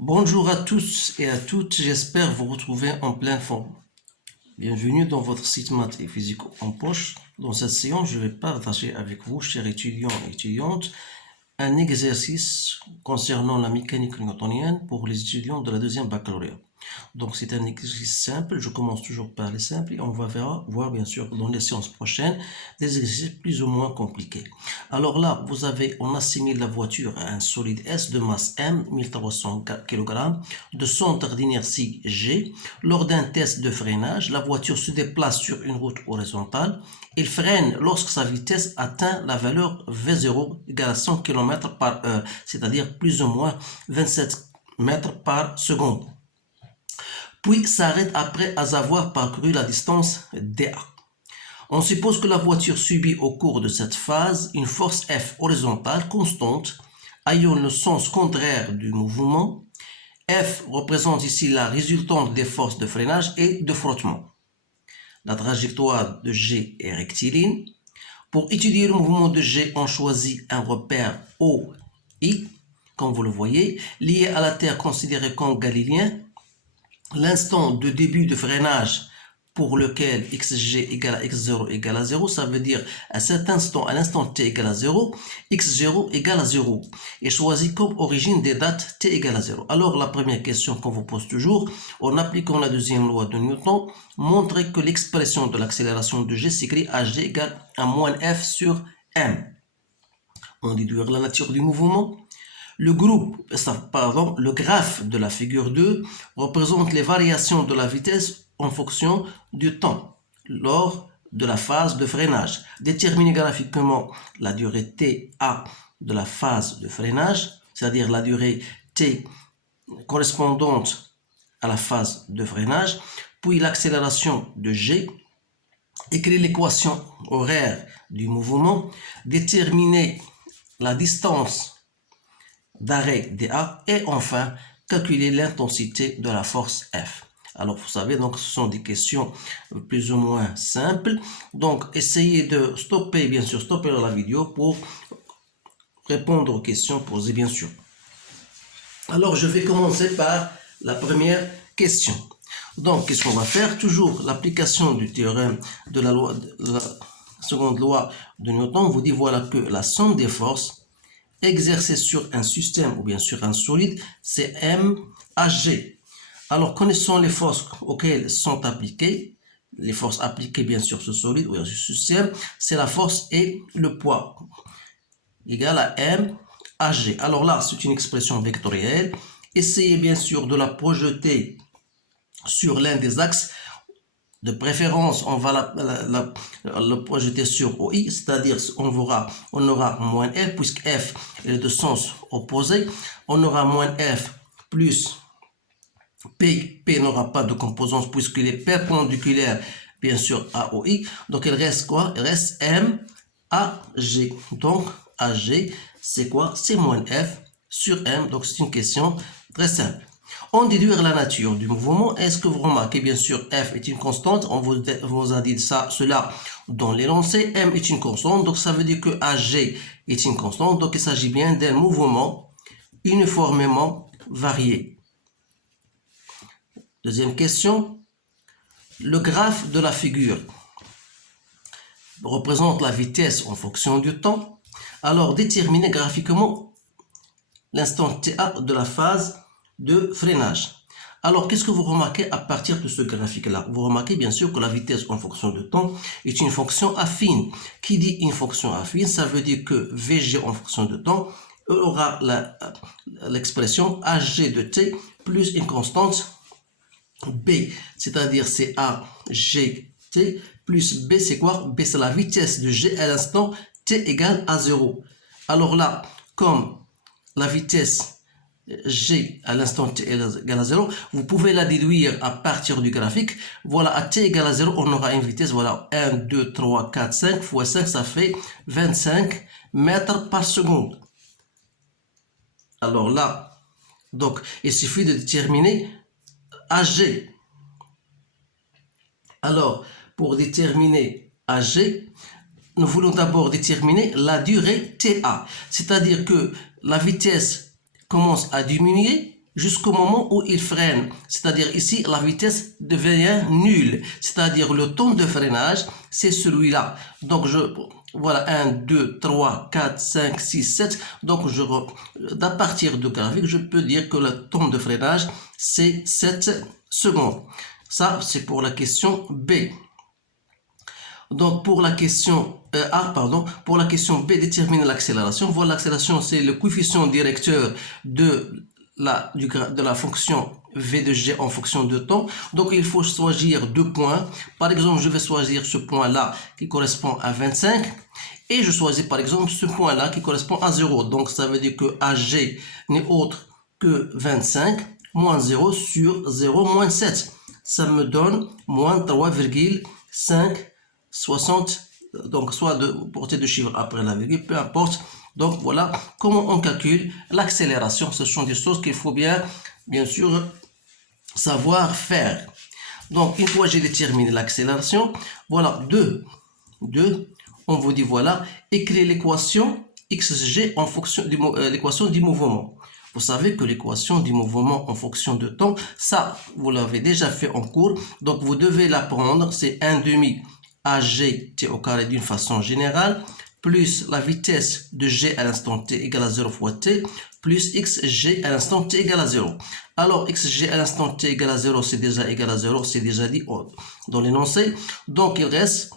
Bonjour à tous et à toutes, j'espère vous retrouver en pleine forme. Bienvenue dans votre site maths et physique en poche. Dans cette séance, je vais partager avec vous, chers étudiants et étudiantes, un exercice concernant la mécanique newtonienne pour les étudiants de la deuxième baccalauréat. Donc c'est un exercice simple, je commence toujours par les simples et on va voir bien sûr dans les séances prochaines des exercices plus ou moins compliqués. Alors là, on assimile la voiture à un solide S de masse M, 1300 kg, de centre d'inertie G. Lors d'un test de freinage, la voiture se déplace sur une route horizontale. Il freine lorsque sa vitesse atteint la valeur V0 égale à 100 km par heure, c'est-à-dire plus ou moins 27 mètres par seconde. Puis s'arrête après avoir parcouru la distance dA. On suppose que la voiture subit au cours de cette phase une force F horizontale constante ayant le sens contraire du mouvement. F représente ici la résultante des forces de freinage et de frottement. La trajectoire de G est rectiligne. Pour étudier le mouvement de G, on choisit un repère OI, comme vous le voyez, lié à la Terre considérée comme galiléen. L'instant de début de freinage pour lequel xg égale à x0 égale à 0, ça veut dire à cet instant, à l'instant t égale à 0, x0 égale à 0, est choisi comme origine des dates t égale à 0. Alors la première question qu'on vous pose toujours, en appliquant la deuxième loi de Newton, montrez que l'expression de l'accélération de g s'écrit à g égale à moins f sur m. On déduire la nature du mouvement. Le graphe de la figure 2 représente les variations de la vitesse en fonction du temps lors de la phase de freinage. Déterminer graphiquement la durée TA de la phase de freinage, c'est-à-dire la durée T correspondante à la phase de freinage, puis l'accélération de G, écrire l'équation horaire du mouvement, déterminer la distance d'arrêt dA et enfin calculer l'intensité de la force F. Alors vous savez, donc ce sont des questions plus ou moins simples. Donc essayez de stopper la vidéo pour répondre aux questions posées bien sûr. Alors je vais commencer par la première question. Donc qu'est-ce qu'on va faire? Toujours l'application du théorème de la seconde loi de Newton vous dit voilà que la somme des forces exercé sur un système ou bien sur un solide, c'est M à G. Alors, connaissons les forces auxquelles sont appliquées. Les forces appliquées bien sûr sur ce solide ou sur ce système, c'est la force et le poids égal à M à G. Alors là, c'est une expression vectorielle. Essayez bien sûr de la projeter sur l'un des axes. De préférence, on va le projeter sur OI, c'est-à-dire on aura moins F, puisque F est de sens opposé. On aura moins F plus P. P n'aura pas de composante puisqu'il est perpendiculaire, bien sûr, à OI. Donc, il reste quoi? Il reste M à G. Donc, AG, c'est quoi? C'est moins F sur M. Donc, c'est une question très simple. En déduire la nature du mouvement, est-ce que vous remarquez bien sûr F est une constante, on vous a dit cela dans l'énoncé, M est une constante, donc ça veut dire que AG est une constante, donc il s'agit bien d'un mouvement uniformément varié. Deuxième question, le graphe de la figure représente la vitesse en fonction du temps. Alors déterminez graphiquement l'instant TA de la phase de freinage. Alors, qu'est-ce que vous remarquez à partir de ce graphique-là? Vous remarquez bien sûr que la vitesse en fonction de temps est une fonction affine. Qui dit une fonction affine, ça veut dire que VG en fonction de temps aura l'expression AG de t plus une constante B, c'est-à-dire c'est AGT plus B, c'est quoi? B, c'est la vitesse de G à l'instant t égale à 0. Alors là, comme la vitesse G à l'instant t égale à 0, vous pouvez la déduire à partir du graphique. Voilà, à t égale à 0, on aura une vitesse, voilà, 1, 2, 3, 4, 5 fois 5, ça fait 25 mètres par seconde. Alors là, donc, il suffit de déterminer AG. Alors, pour déterminer AG, nous voulons d'abord déterminer la durée TA, c'est-à-dire que la vitesse commence à diminuer jusqu'au moment où il freine. C'est-à-dire ici, la vitesse devient nulle. C'est-à-dire le temps de freinage, c'est celui-là. Donc, voilà, 1, 2, 3, 4, 5, 6, 7. Donc, à partir du graphique, je peux dire que le temps de freinage, c'est 7 secondes. Ça, c'est pour la question B. Donc, pour la question pour la question B, déterminer l'accélération. Voilà, l'accélération, c'est le coefficient directeur de la fonction v de g en fonction de temps. Donc, il faut choisir deux points. Par exemple, je vais choisir ce point-là qui correspond à 25. Et je choisis par exemple ce point-là qui correspond à 0. Donc, ça veut dire que AG n'est autre que 25 moins 0 sur 0 moins 7. Ça me donne moins 3,560. Donc, soit de portée de chiffre après la virgule, peu importe. Donc, voilà comment on calcule l'accélération. Ce sont des choses qu'il faut bien sûr, savoir faire. Donc, une fois j'ai déterminé l'accélération, voilà, 2, on vous dit, voilà, écrire l'équation xg en fonction de l'équation du mouvement. Vous savez que l'équation du mouvement en fonction de temps, ça, vous l'avez déjà fait en cours. Donc, vous devez l'apprendre. C'est 1 demi AG t au carré d'une façon générale, plus la vitesse de g à l'instant t égale à 0 fois t, plus xg à l'instant t égale à 0. Alors, xg à l'instant t égale à 0, c'est déjà égal à 0, c'est déjà dit dans l'énoncé. Donc, il reste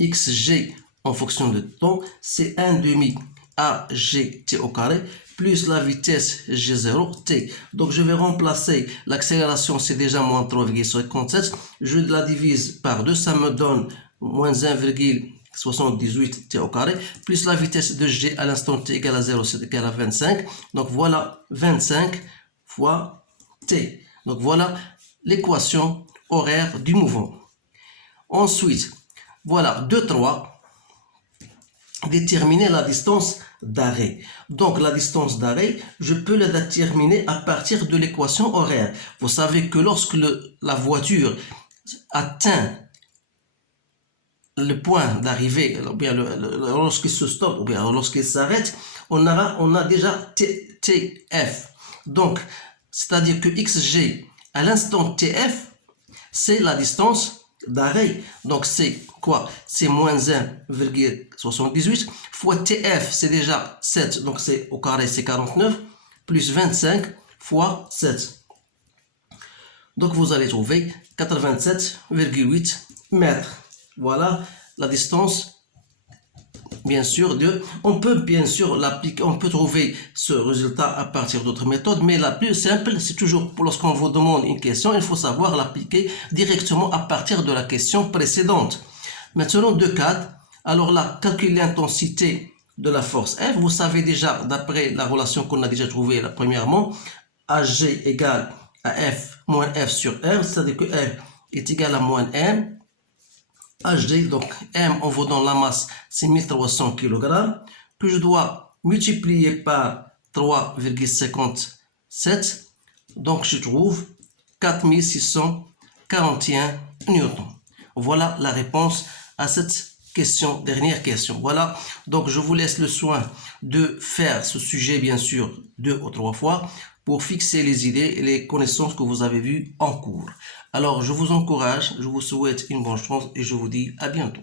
xg en fonction de temps, c'est 1 demi AG t au carré, plus la vitesse g0 t. Donc, je vais remplacer l'accélération, c'est déjà moins 3,57. Je la divise par 2, ça me donne moins 1,78 t au carré, plus la vitesse de g à l'instant t égale à 0, c'est égal à 25. Donc, voilà 25 fois t. Donc, voilà l'équation horaire du mouvement. Ensuite, voilà 2,3. Déterminer la distance d'arrêt. Donc, la distance d'arrêt, je peux la déterminer à partir de l'équation horaire. Vous savez que lorsque la voiture atteint le point d'arrivée, ou bien lorsqu'il se stoppe, ou bien lorsqu'il s'arrête, on a déjà TF. Donc, c'est-à-dire que XG, à l'instant TF, c'est la distance d'arrêt. Donc, c'est quoi? C'est moins 1,78 fois TF, c'est déjà 7. Donc, c'est au carré, c'est 49, plus 25 fois 7. Donc, vous allez trouver 87,8 mètres. Voilà la distance, bien sûr, on peut bien sûr l'appliquer, on peut trouver ce résultat à partir d'autres méthodes, mais la plus simple, c'est toujours, lorsqu'on vous demande une question, il faut savoir l'appliquer directement à partir de la question précédente. Maintenant, 2,4, alors là, calculer l'intensité de la force F, vous savez déjà, d'après la relation qu'on a déjà trouvée premièrement, AG égale à F moins F sur M, c'est-à-dire que F est égal à moins M, HD, donc M, on vous donne la masse, c'est 1300 kg, que je dois multiplier par 3,57, donc je trouve 4641 newtons. Voilà la réponse à cette question, dernière question. Voilà, donc je vous laisse le soin de faire ce sujet, bien sûr, 2 ou 3 fois, pour fixer les idées et les connaissances que vous avez vues en cours. Alors, je vous encourage, je vous souhaite une bonne chance et je vous dis à bientôt.